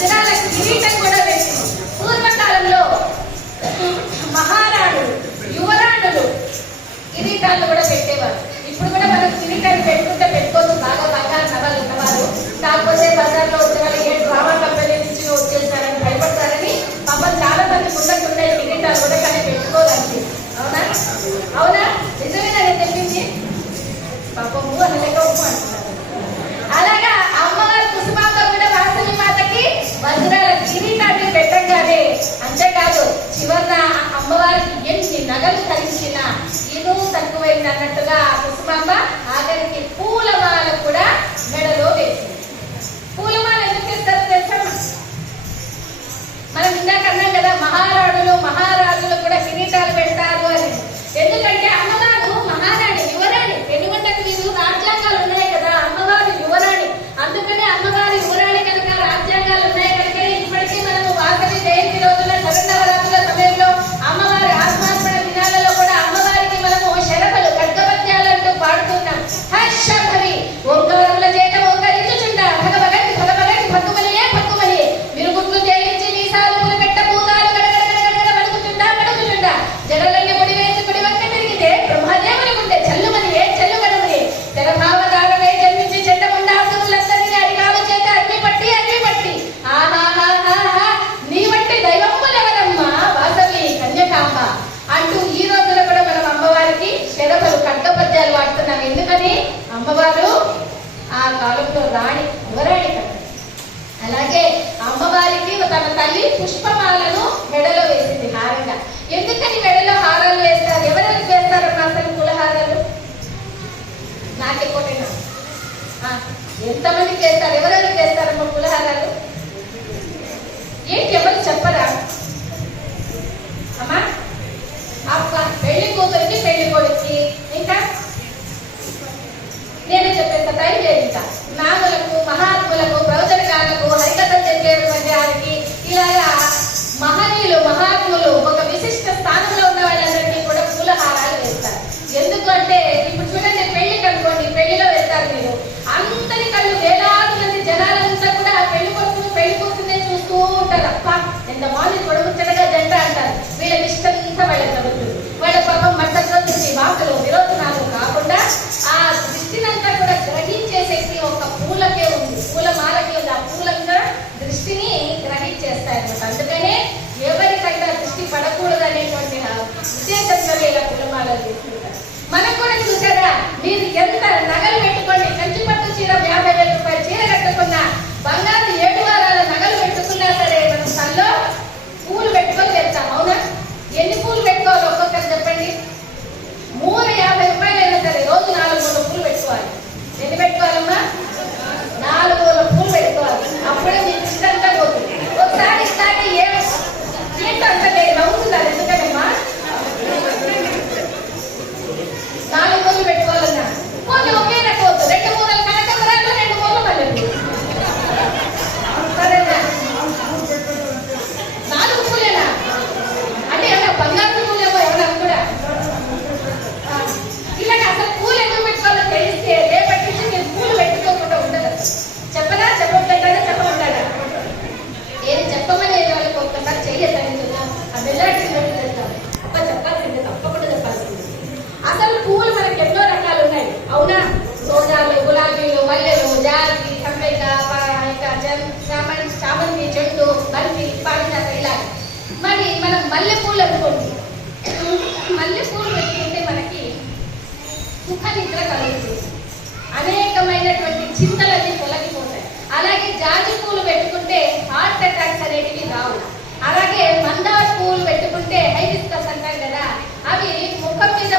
Nacional de Chiquilita. నగలు ధరించిన ఇను తక్కువైంది అన్నట్టుగా కుసుమాంబ ఆఖరికి పూలమాల కూడా తన తల్లి పుష్పమాలను మెడలో వేసింది హారంగా. ఎందుకని మెడలో హారాలు వేస్తారు? ఎవరెవరికి వేస్తారు అసలు కులహారాలు? నాకే కొట్టినా? ఎంతమందికి చేస్తారు? ఎవరెవరికి వేస్తారమ్మా కులహారాలు? ఏంటి ఎవరు చెప్పరా? అమ్మా అక్క పెళ్ళి కూతురికి పెళ్ళి కొడుక్కి ఇంకా? నేనే చెప్పేంత టైం లేదు ఇంకా నాగులకు మహాత్ములకు ప్రవచన కుటుంబంలో ఒక విశిష్ట స్థానంలో ఉన్న వాళ్ళందరికీ కూడా పూలహారాలు వేస్తారు. ఎందుకంటే ఇప్పుడు చూడండి పెళ్ళి కనుకోండి పెళ్ళిలో వేస్తారు మీరు. అందరి కళ్ళు వేలాది మంది జనాలంతా కూడా పెళ్ళి కొడుకుని పెళ్ళి కొడుకునే చూస్తూ ఉంటారు. అప్ప ఎంత బాగుంది కొడుకు. మనం మల్లెపూలు అనుకోండి. మల్లెపూలు పెట్టుకుంటే మనకి సుఖ నిద్ర కలుగుతుంది. అనేకమైనటువంటి చింతలన్నీ తొలగిపోతాయి. అలాగే జాజి పూలు పెట్టుకుంటే హార్ట్ అటాక్స్ అనేటివి రావు. అలాగే మందార పూలు పెట్టుకుంటే హైబిస్కస్ అంటారు కదా అవి ముఖం మీద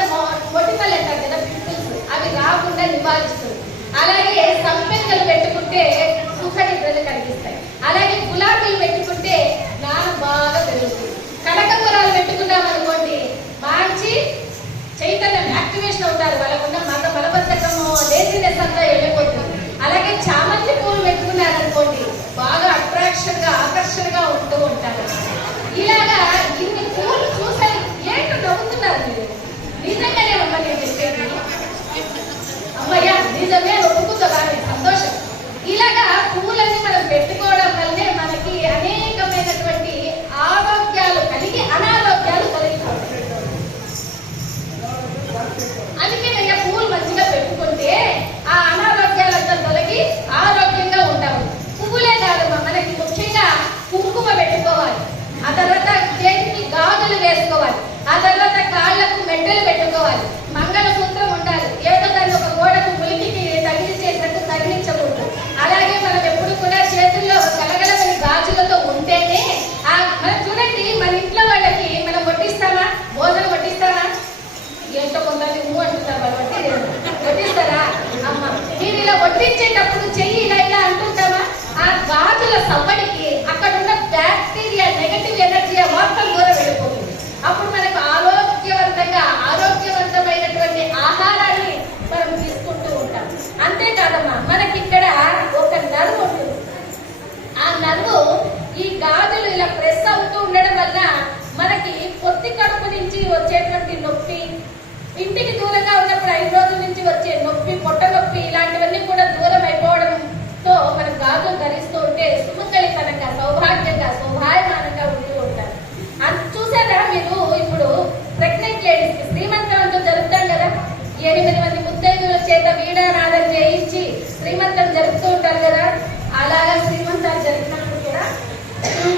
మొటిమలు అంటారు కదా పింపుల్స్. అవి రాకుండా నివారిస్తుంది. అలాగే సంపెంగలు పెట్టుకుంటే రాత్రుల సమ్మడికి అక్కడ ఉన్న బ్యాక్టీరియా నెగటివ్ ఎనర్జీ మొత్తం దూర వెళ్ళిపోతుంది. అప్పుడు మనకు ఆరోగ్యవంతంగా ఆరోగ్యవంతమైనటువంటి ఆహారాన్ని మనం తీసుకుంటూ ఉంటాం. అంతేకాదమ్మా మనకి ఇక్కడ ఒక నలుగు ఉంటుంది ఆ నలుగు ఈ గాజులు ఇలా ప్రెస్ అవుతూ ఉండడం వల్ల మనకి పొత్తి కడుపు నుంచి వచ్చేటువంటి నొప్పి ఇంటికి శ్రీమంతం జరుపుతూ ఉంటారు కదా అలాగా శ్రీమంతాలు జరిపినప్పుడు కూడా